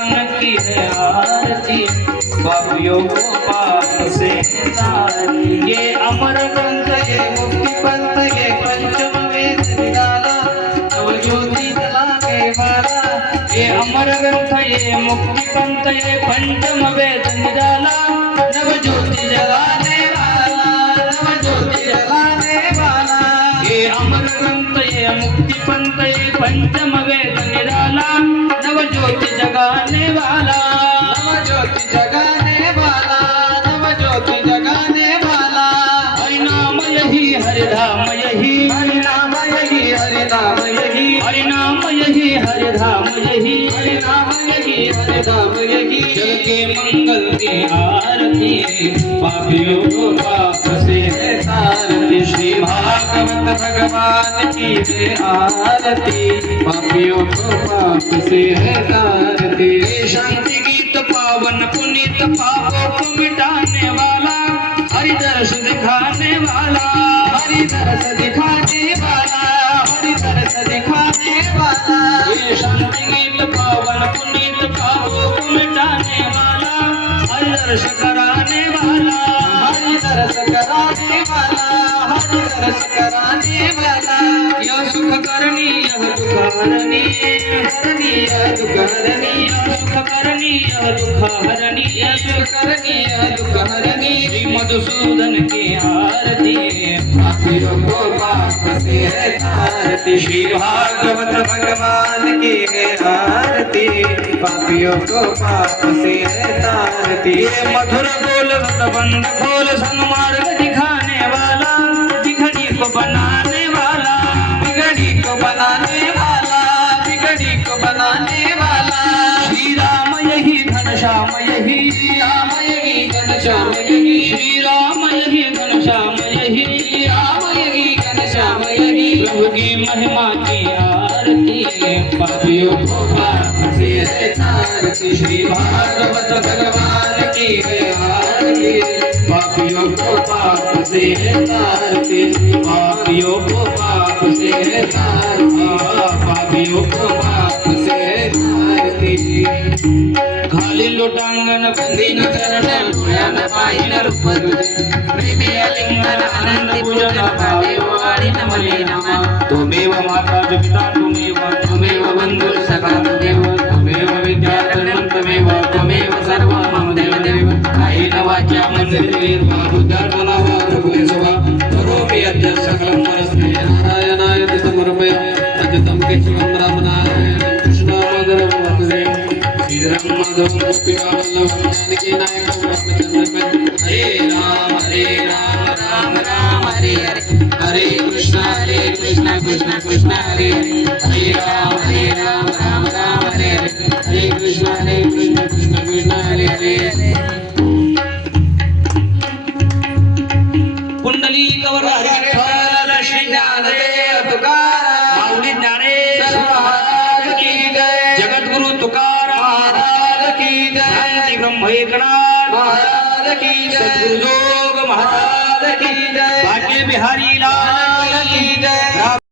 भगवान की है आरती, पापियों को पाप से तारी। ये अमर ग्रंथ ये मुक्ति पंथ ये पंचम वेद निराला, नवज्योति जलाने वाला। ये अमर ग्रंथ ये मुक्ति पंथ ये पंचम वेद निराला, नवज्योति जलाने वाला, नवज्योति जलाने वाला। ये अमर ग्रंथ ये मुक्ति पंथ ये पंचम वेद निराला, नवज्योति जगाने वाला, नवज्योति जगाने वाला, नवज्योति जगाने वाला। हरिनाम यही हरिधाम यही, हरिनाम यही हरिनाम यही, हरिनाम यही हरिधाम यही, हरिनाम यही हरिधाम यही। जल के मंगल की आरती, पापियों को पाप से तारती। श्री भागवत भगवान की है आरती, पापियों को पाप से तारती। शांति गीत पावन पुनीत पापों को मिटाने वाला, हरि दर्श दिखाने वाला, हरि दर्श दिखाने वाला, हरि दर्श दिखाने वाला। ये शांति गीत पावन पुनीत पापों को मिटाने वाला, हरि दर्श कराने वाला, हरि दर्श कराने वाला, हरि दर्श कराने वाला। यह सुख करनी यह दुख हरनी, हरनी यह दुख हरनी, यह सुख करनी यह दुख हरनी, यह सुख करनी यह दुख हरनी। श्री मधुसूदन की आरती, पापियों को पाप से तारती। श्री भागवत भगवान की है आरती, पापियों को पाप से तारती। ये मधुर बोल रतबंध खोल सन्मार्ग दिखाने वाला, बिगड़ी को बनाने वाला, बिगड़ी को बनाने वाला, बिगड़ी को बनाने वाला। श्री राम यही घनश्याम यही, राम यही घनश्याम यही, श्री राम यही घनश्याम यही, राम यही घनश्याम यही। प्रभु की महिमा की आरती, पापियों को पाप से तारती। श्री भागवत भगवान की है आरती, पापियों को पाप से तारती, पापियों को पाप से तारती, पापियों को पाप से तारती। खाली लोटांगण बंदीन चरण भूयान पाइन रूप प्रेमी अलिंगन आनंद पूजन भावे वाणी नमले नमः। त्वमेव माता पिता त्वमेव बंधु सखा त्वमेव विद्याधनं त्वमेव सर्वं मम देवदेव। कायेन वाचा मनसेन्द्रियैर्वा बुद्ध्यात्मना वा प्रभुमेश्वरा करोमि यद्यत् सकलं परस्मै नारायणाय समर्पयामि। अजतं केशवं रामनारायणं कृष्णामोदरं वासुदेवं श्रीधरं माधवं गोपीवल्लभं जानकी नायकं रामचन्द्रं। हरे राम राम राम हरे हरे, हरे कृष्ण कृष्ण कृष्ण हरे हरे, हरे राम राम हरे हरे, हरे कृष्ण कृष्ण कृष्ण हरे हरे। कुंडली कवर हरिफल श्री ज्ञानदेव तुकाराम, माऊली ज्ञानेश्वर महाराज की जय, जगद्गुरु तुकाराम महाराज की जय, शांती ब्रह्म एकनाथ महाराज की जय, सद्गुरु जोग महाराज की जय, भाग्य बिहारी लाल